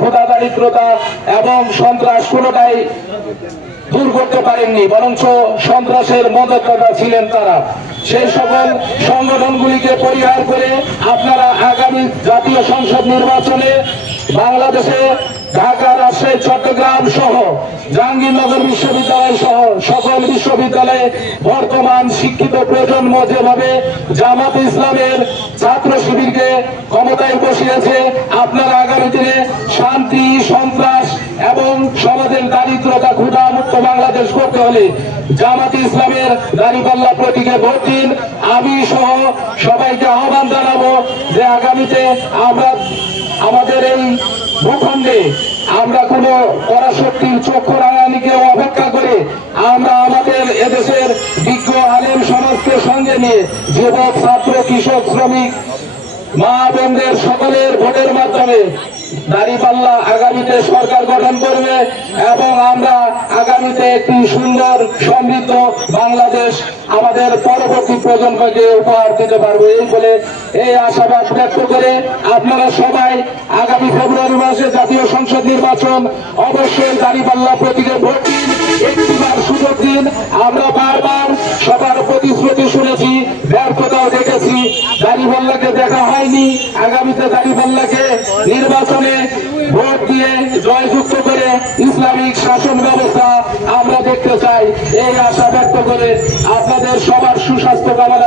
ক্ষুধা দারিদ্রতা এবং সন্ত্রাস কোনোটাই দূর করতে পারেননি, বরঞ্চ সন্ত্রাসের মদতদাতা ছিলেন তারা। সেই সকল সংগঠনগুলিকে পরিহার করে আপনারা আগামী জাতীয় সংসদ নির্বাচনে বাংলাদেশে ঢাকা, রাজশাহী, চট্টগ্রাম সহ, জাহাঙ্গীরনগর বিশ্ববিদ্যালয় সহ সকল বিশ্ববিদ্যালয়ে বর্তমান শিক্ষিত প্রজন্ম যেভাবে জামাত ইসলামের ছাত্র শিবিরকে ক্ষমতায় বসিয়েছে আপনারা আগামী দিনে শান্তি, সন্ত্রাস এবং সমাজের দারিদ্রতা ক্ষুধা মুক্ত বাংলাদেশ করতে হলে জামাত ইসলামের দাঁড়িপাল্লা প্রতীকে ভোট দিন। আমি সহ সবাইকে আহ্বান জানাব যে আগামীতে আমরা, আমাদের এই ভূখণ্ডে আমরা কোন পরাশক্তির চক্ষু রাঙানিকে অপেক্ষা করে নিয়ে যুবক, ছাত্র, কৃষক, শ্রমিক, মা বোনদের সকলের ভোটের মাধ্যমে দাঁড়িপাল্লা আগামীতে সরকার গঠন করবে এবং আমরা আগামীতে একটি সুন্দর, সমৃদ্ধ বাংলাদেশ আমাদের পরবর্তী প্রজন্মকে উপহার দিতে পারব। এই বলে এই আশাবাদ ব্যক্ত করে আপনারা সবাই আগামী ফেব্রুয়ারি মাসে জাতীয় সংসদ নির্বাচন অবশ্যই দাঁড়িপাল্লা প্রতীকে ভোট দিন। একটিবার সুযোগ দিন। আমরা বারবার সবার প্রতিশ্রুতি আগামীতে দাঁড়িপাল্লাকে নির্বাচনে ভোট দিয়ে জয়যুক্ত করে ইসলামিক শাসন ব্যবস্থা আমরা দেখতে চাই। এই আশা ব্যক্ত করে আপনাদের সবার সুস্বাস্থ্য কামনা